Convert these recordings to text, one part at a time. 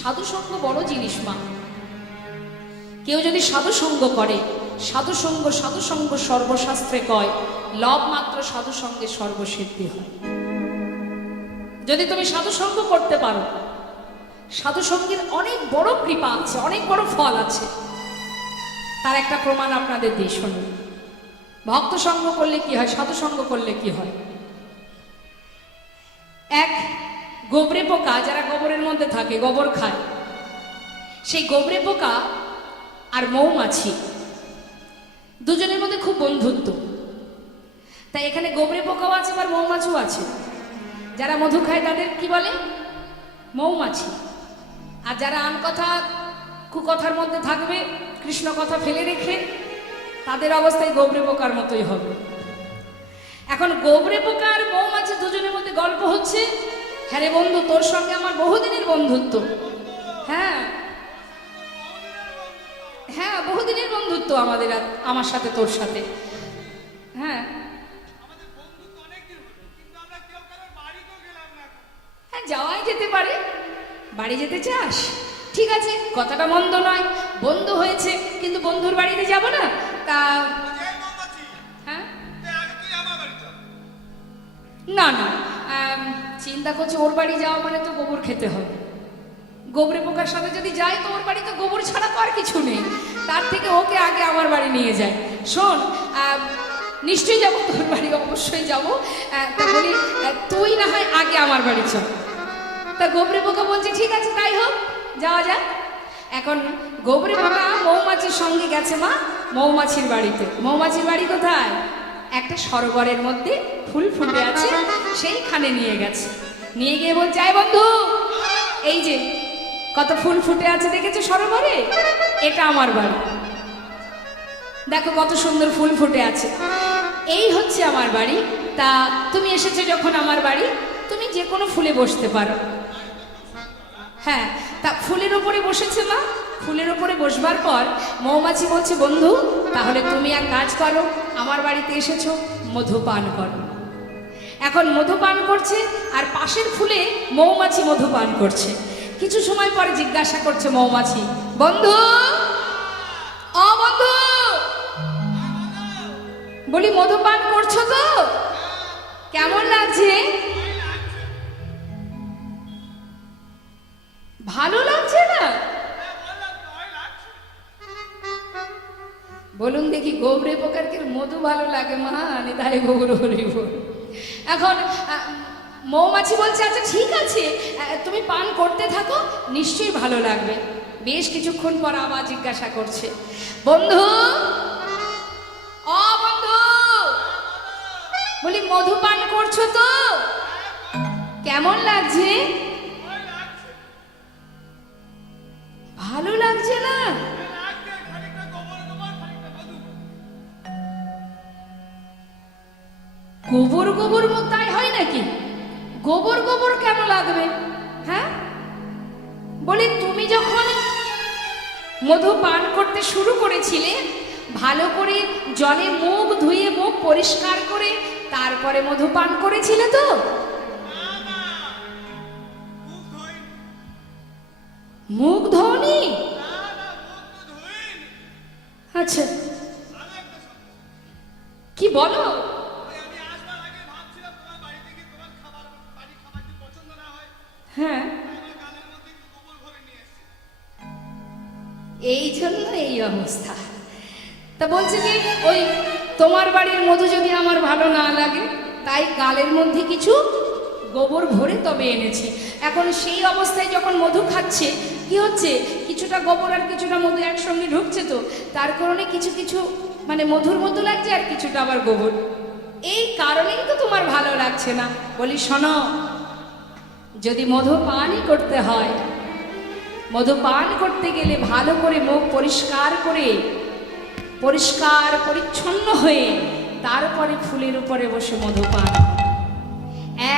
সাধু সঙ্গ বড় জিনিস মা। কেউ যদি সাধু সঙ্গ করে, সাধু সঙ্গ সর্বশাস্ত্রে কয়, লব মাত্র সাধু সঙ্গে সর্বসিদ্ধি হয়। যদি তুমি সাধু সঙ্গ করতে পারো, সাধু সঙ্গের অনেক বড় কৃপা আছে, অনেক বড় ফল আছে। তার একটা প্রমাণ আপনাদের দিয়ে শুনুন। ভক্ত সঙ্গ করলে কি হয়, সাধু সঙ্গ করলে কি হয়। এক গোবরে পোকা, যারা গোবরের মধ্যে থাকে, গোবর খায়, সেই গোবরে পোকা আর মৌমাছি দুজনের মধ্যে খুব বন্ধুত্ব। তাই এখানে গোবরে পোকাও আছে আর মৌমাছিও আছে। যারা মধু খায় তাদের কি বলে, মৌমাছি। আর যারা আন কথা কুকথার মধ্যে থাকবে, কৃষ্ণ কথা ফেলে রেখে, তাদের অবস্থায় গোবরে পোকার মতোই হবে। এখন গোবরে পোকা আর মৌমাছি দুজনের মধ্যে গল্প হচ্ছে। হ্যাঁ রে বন্ধু, তোর সঙ্গে আমার বহুদিনের বন্ধুত্ব। হ্যাঁ হ্যাঁ, বহুদিনের বন্ধুত্ব আমাদের, আমার সাথে তোর সাথে। হ্যাঁ হ্যাঁ, যাওয়াই যেতে পারে। বাড়ি যেতে চাস? ঠিক আছে, কথাটা মন্দ নয়, বন্ধু হয়েছে, কিন্তু বন্ধুর বাড়িতে যাব না। তা হ্যাঁ, না না, চিন্তা করছি ওর বাড়ি যাওয়া মানে তো গোবর খেতে হবে। গোবরে পোকার সাথে যদি যাই তো ওর বাড়ি তো গোবর ছাড়া তো আর কিছু নেই। তার থেকে ওকে আগে আমার বাড়ি নিয়ে যায়। শোন, নিশ্চয়ই যাবো তোর বাড়ি, অবশ্যই যাবো। তা বলি তুই না হয় আগে আমার বাড়ি চল। তা গোবরে পোকা বলছে ঠিক আছে, তাই হোক, যাওয়া যাক। এখন গোবরে পোকা মৌমাছির সঙ্গে গেছে মা মৌমাছির বাড়িতে। মৌমাছির বাড়ি কোথায়? একটা সরোবরের মধ্যে ফুল ফুটে আছে, সেইখানে নিয়ে গেছে। নিয়ে গিয়ে বলছে, আয় বন্ধু, এই যে কত ফুল ফুটে আছে দেখেছো সরোবরে, এটা আমার বাড়ি। দেখো কত সুন্দর ফুল ফুটে আছে, এই হচ্ছে আমার বাড়ি। তা তুমি এসেছো যখন আমার বাড়ি, তুমি যে কোনো ফুলে বসতে পারো। হ্যাঁ, তা ফুলের উপরে বসেছে মা। ফুলের উপরে বসবার পর মৌমাছি বলছে, বন্ধু তাহলে তুমি এক কাজ করো, আমার বাড়িতে এসেছো, মধু পান করো। এখন মধু পান করছে, আর পাশের ফুলে মৌমাছি মধু পান করছে। কিছু সময় পরে জিজ্ঞাসা করছে মৌমাছি, বন্ধু, ও বন্ধু, বলি মধু পান করছো তো? কেমন লাগছে? ভালো লাগছে না? বলুন দেখি, গোবরে পোকার কি মধু ভালো লাগে মা? তাই গোবর হরিব। এখন মৌমাছি বলছে, আচ্ছা ঠিক আছে, তুমি পান করতে থাকো, নিশ্চয়ই ভালো লাগবে। বেশ কিছুক্ষণ পর আবার জিজ্ঞাসা করছে, বন্ধু, ও বন্ধু, বলি মধু পান করছো তো? কেমন লাগছে? ভালো লাগছে না? গোবর গোবর তাই হয় নাকি? গোবর গোবর কেন লাগবে? হ্যাঁ, বলি তুমি যখন মধু পান করতে শুরু করেছিলে, ভালো করে জলে মুখ ধুয়ে, মুখ পরিষ্কার করে তারপরে মধু পান করেছিলে তো? মুখ ধোনি? আচ্ছা, কি বলো? হ্যাঁ, এই জন্য এই অবস্থা। তা বলছে যে ওই তোমার বাড়ির মধু যদি আমার ভালো না লাগে, তাই গালের মধ্যে কিছু গোবর ভরে তবে এনেছি। এখন সেই অবস্থায় যখন মধু খাচ্ছে, কি হচ্ছে, কিছুটা গোবর আর কিছুটা মধু একসঙ্গে ঢুকছে, তো তার কারণে কিছু কিছু মানে মধুর মতো লাগছে, আর কিছুটা আবার গোবর। এই কারণেই তো তোমার ভালো লাগছে না। বলি শোনো, যদি মধু পানই করতে হয়, মধু পান করতে গেলে ভালো করে মুখ পরিষ্কার করে, পরিষ্কার পরিচ্ছন্ন হয়ে তারপরে ফুলের উপরে বসে মধু পান।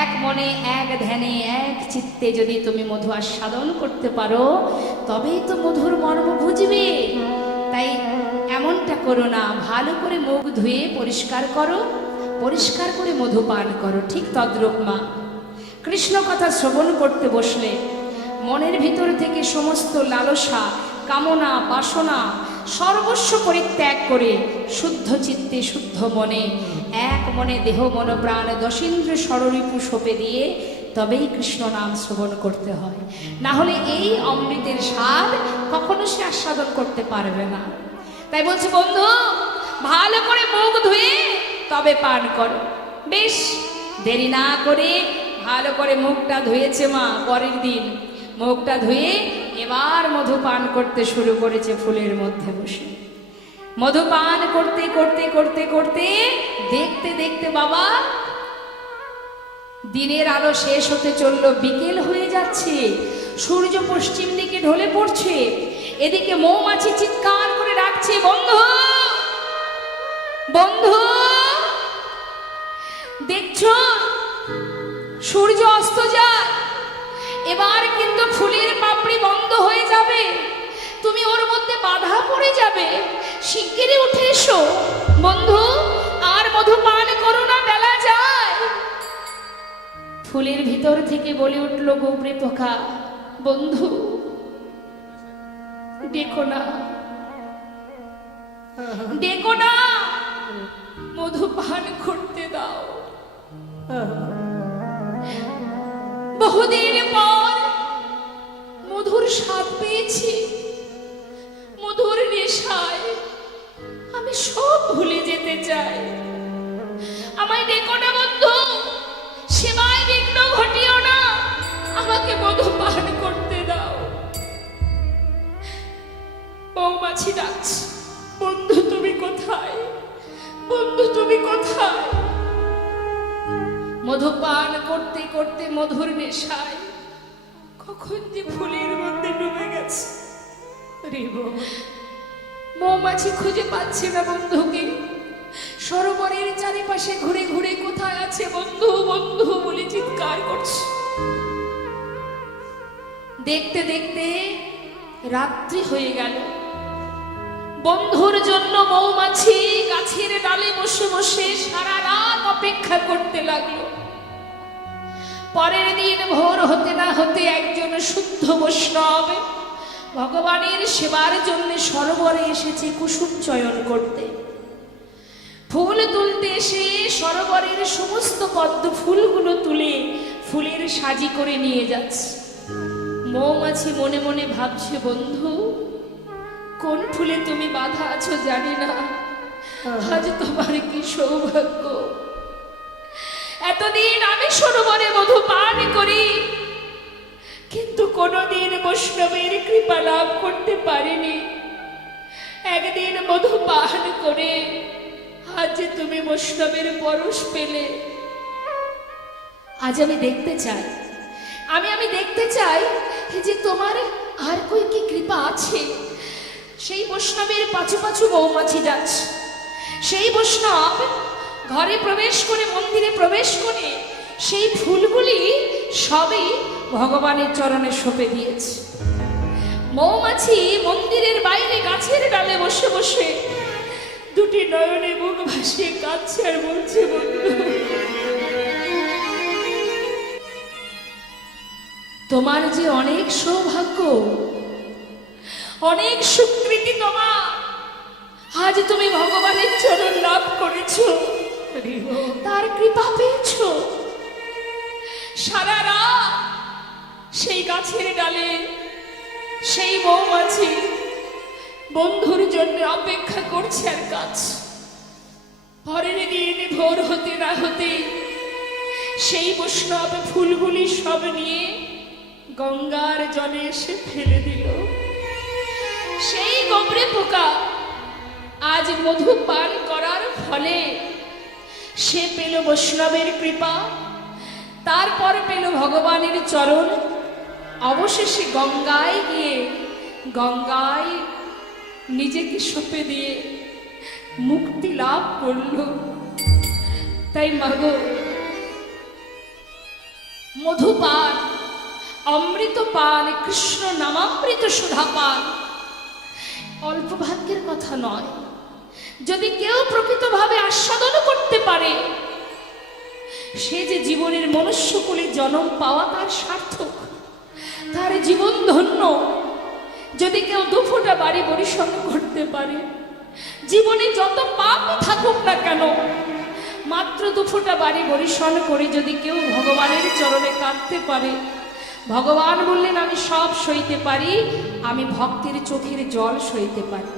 এক মনে, এক ধ্যানে, এক চিত্তে যদি তুমি মধু আস্বাদন করতে পারো, তবেই তো মধুর মর্ম বুঝবে। তাই এমনটা করো না, ভালো করে মুখ ধুয়ে পরিষ্কার করো, পরিষ্কার করে মধু পান করো। ঠিক তদ্রূপ মা, কৃষ্ণ কথা শ্রবণ করতে বসলে মনের ভিতর থেকে সমস্ত লালসা, কামনা, বাসনা সর্বস্ব পরিত্যাগ করে শুদ্ধ চিত্তে শুদ্ধ মনে এক মনে দেহ মন প্রাণ দশীন্দ্র ষড়রিপু সঁপে দিয়ে তবেই কৃষ্ণ নাম শ্রবণ করতে হয়। না হলে এই অমৃতের স্বাদ কখনো সে আস্বাদন করতে পারবে না। তাই বলছি বন্ধু, ভালো করে মুখ ধুয়ে তবে পান করো। বেশ দেরি না করে ভালো করে মুখটা ধুয়েছে মা, পরের দিন মুখটা ধুয়ে এবার মধু পান করতে শুরু করেছে ফুলের মধ্যে বসে। মধু পান করতে করতে করতে করতে দেখতে দেখতে বাবা দিনের আলো শেষ হতে চলল, বিকেল হয়ে যাচ্ছে, সূর্য পশ্চিম দিকে ঢলে পড়ছে। এদিকে মৌমাছি চিৎকার করে ডাকছে, বন্ধু বন্ধু, দেখছো সূর্য অস্ত যায়, এবার কিন্তু ফুলের পাপড়ি বন্ধ হয়ে যাবে, তুমি ওর মধ্যে বাধা পড়ে যাবে, শিগগিরই উঠে এসো বন্ধু, আর মধু পান করো না, বেলা যায়। ফুলের ভিতর থেকে বলে উঠল গোবরে পোকা, বন্ধু ডেকো না, ডেকো না, মধু পান করতে দাও। বহুদিন পর মধুর স্বাদ পেয়েছি, মধুর নেশায় আমি সব ভুলে যেতে চাই, আমায় ডেকো না বন্ধু, সেবায় বিঘ্ন ঘটিও না, আমাকে মধু পান করতে দাও। মৌমাছি ডাকছে, বন্ধু তুমি কোথায়, বন্ধু তুমি কোথায়? মধু পান করতে করতে মধুর নেশায় কখন যে ফুলের মধ্যে ডুবে গেছে। মৌমাছি খুঁজে পাচ্ছে না বন্ধুকে, সরোবরের চারিপাশে ঘুরে ঘুরে কোথায় আছে বন্ধু বন্ধু বলে চিৎকার করছে। দেখতে দেখতে রাত্রি হয়ে গেল। বন্ধুর জন্য মৌমাছি গাছের ডালে বসে বসে সারা রাত অপেক্ষা করতে লাগলো। পরের দিন ভোর হতে না হতে একজন শুদ্ধ বৈষ্ণব ভগবানের সেবার জন্য সরোবরে এসেছে কুসুম চয়ন করতে। ফুল তুলতে এসে সরোবরের সমস্ত পদ্ম ফুলগুলো তুলে ফুলের সাজি করে নিয়ে যাচ্ছে। মৌমাছি মনে মনে ভাবছে, বন্ধু কোন ফুলে তুমি বাধা আছো জানি না, আজ তোমার কি সৌভাগ্য, এতদিন আমি সরোবরে মধু পান করি কিন্তু কোনদিন বৈষ্ণবের কৃপা লাভ করতে পারিনি, একদিন মধু পান করে আজ তুমি বৈষ্ণবের পরশ পেলে। আজ আমি দেখতে চাই, আমি দেখতে চাই যে তোমার আর কই কি কৃপা আছে। সেই বৈষ্ণবের পাছু পাছু মৌমাছি যাচ্ছে। সেই বৈষ্ণব ঘরে প্রবেশ করে, মন্দিরে প্রবেশ করে সেই ফুলগুলি সবই ভগবানের চরণে সঁপে দিয়েছে। মৌমাছি মন্দিরের বাইরে গাছের ডালে বসে বসে দুটি নয়নে মুখ ভাসিয়ে কাঁদছে আর বলছে, বন্ধু তোমার যে অনেক সৌভাগ্য, অনেক স্বীকৃতি তোমার, আজ তুমি ভগবানের চরণ লাভ করেছো, তার কৃপা পেয়েছো। সারা রাত সেই গাছের ডালে সেই মৌমাছি বন্ধুর জন্য অপেক্ষা করছে আর কাজ। পরের দিন ভোর হতে না হতে সেই বৈষ্ণব ফুলগুলি সব নিয়ে গঙ্গার জলে এসে ফেলে দিল। সেই গোবরে পোকা আজ মধু পান করার ফলে সে পেল বৈষ্ণবের কৃপা, তারপর পেল ভগবানের চরণ, অবশেষে গঙ্গায় গিয়ে গঙ্গায় নিজেকে সঁপে দিয়ে মুক্তি লাভ করল। তাই মাগো, মধু পান, অমৃত পান, কৃষ্ণ নামামৃত সুধা পান অল্প ভাগ্যের কথা নয়। যদি কেউ প্রকৃতভাবে আস্বাদন করতে পারে, সে যে জীবনের মনুষ্যকুলে জন্ম পাওয়া তার সার্থক। তার জীবন ধন্য। যদি কেউ দুফোঁটা বাড়ি বরিশন করতে পারে, জীবনে যত পাপ থাকুক না কেন, মাত্র দুফোঁটা বাড়ি বরিশন করে যদি কেউ ভগবানের চরণে কাঁদতে পারে, ভগবান বললেন আমি সব সইতে পারি, আমি ভক্তের চোখের জল সইতে পারি।